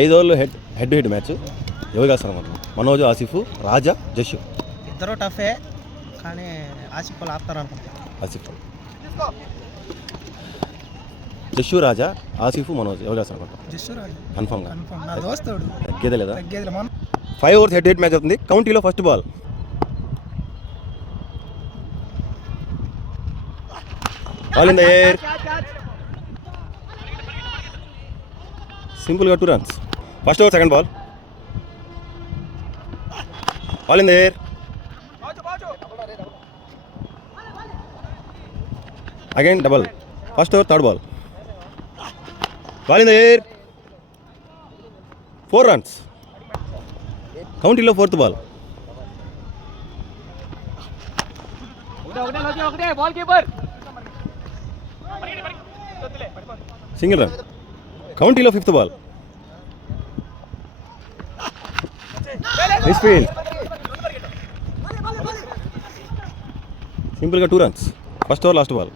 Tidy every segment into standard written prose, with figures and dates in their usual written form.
5 ఓవర్లు head to head match. ఎవరు కాస్తారు మనం? మనోజ్, ఆసిఫ్, రాజా, జష్. ఇద్దరు టఫే కానీ ఆసిఫ్ వాళ్ళు ఆపుతారు అనుకుంటా. ఆసిఫ్, జష్, రాజా, ఆసిఫ్, మనోజ్ ఎవరు కాస్తారు అనుకుంటా? కన్ఫర్మ్ గా తగ్గేదే లేదా? 5 overs head to head match అవుతుంది. కౌంటీలో first ball. Ball in the air. సింపుల్గా 2 runs. First over second ball. Ball in the air. Again double. First over third ball. Ball in the air. 4 runs. కౌంటీలో fourth ball. Single run. కౌంటీలో fifth ball. Misfield. సింపుల్గా 2 runs. First over last ball.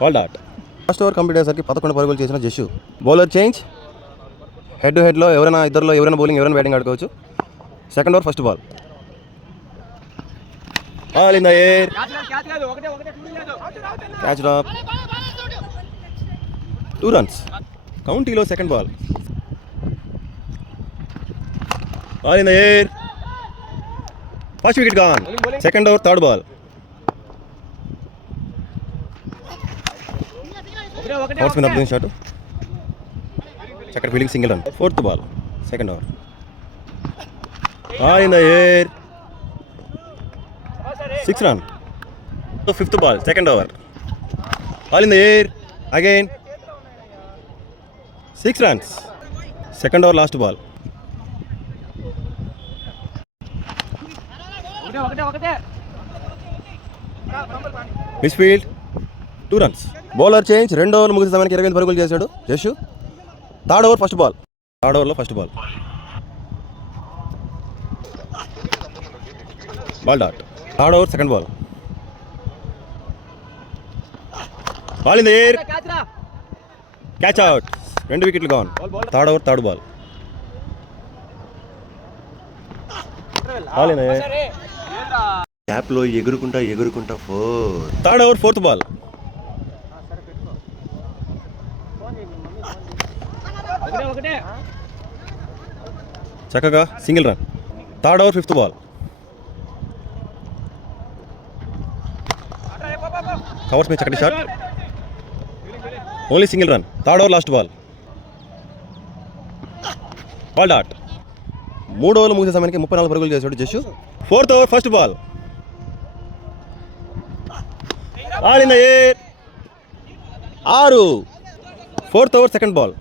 Ball dot. First over complete అయ్యేసరికి 11 పరుగులు చేసిన Jash. Bowler change. Head to హెడ్లో ఇద్దరిలో ఎవరైనా bowling ఎవరైనా బ్యాటింగ్ ఆడుకోవచ్చు. Second over first ball. Ball in the air. Catch drop. 2 runs. కౌంటీలో second ball. Ball in the air. First wicket gone. Second over third ball. Out spin up shot. చక్కటి fielding, single run. Fourth ball second over. Ball in the air. 6 runs. Fifth ball second over. Ball in the air. Again 6 runs. Second over last ball. Misfield. 2 runs. Bowler change. 2 ఓవర్లు ముగిసే సమయానికి 28 పరుగులు చేశాడు Jash. Third over first ball. Third ఓవర్లో first ball. Ball dot. Third over second ball. Ball in the air. Catch out. 2 వికెట్లు gone. Third over third ball. Ball in the air. ట్యాప్లో ఎగురుకుంటా third over fourth ball. చక్కగా single run. Third over fifth ball. Covers మీద చక్కటి shot. Only single run. Third over last ball. Ball dot. 3 ఓవర్లు ముగిసే సమయానికి 34 పరుగులు చేశాడు Jash. Fourth over first ball. Ball in the air. 6. Fourth over second ball.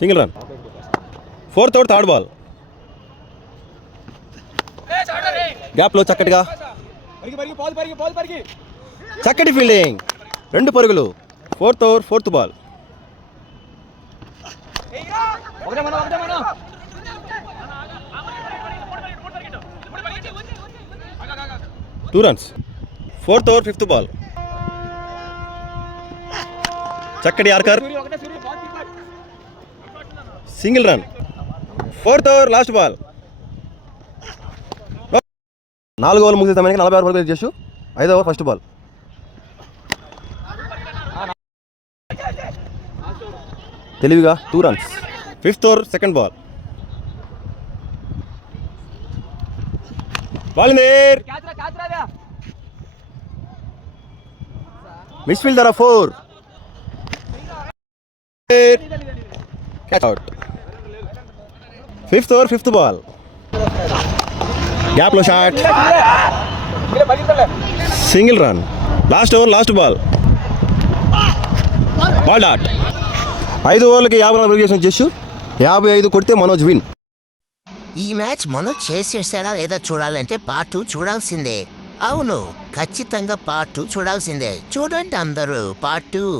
Single run. Fourth over third ball. గ్యాప్లో చక్కటిగా చక్కటి ఫీల్డింగ్. 2 పరుగులు. Fourth over fourth ball. 2 runs. Fourth over fifth ball. చక్కటి ఆర్కర్. Single run. Fourth over last ball. 4 ఓవర్లు ముగిసే సమయానికి 46 పరుగులు చేసు. 5వ ఓవర్ ఫస్ట్ బాల్. తెలివిగా 2 runs. Fifth over second ball. Ball in the air. Miss fielder 4. Catch out. Fifth over fifth ball. గ్యాప్లో shot. Single run. Last over last ball. Ball dot. 5 ఓవర్లకి 54 పరుగులు చేసిన జష్. 55 కొడితే మనోజ్ విన్. ఈ మ్యాచ్ మనోజ్ చేసేసాడా లేదా చూడాలంటే పార్ట్ 2 చూడాల్సిందే. అవును, ఖచ్చితంగా పార్ట్ 2 చూడాల్సిందే. చూడండి అందరూ పార్ట్ 2.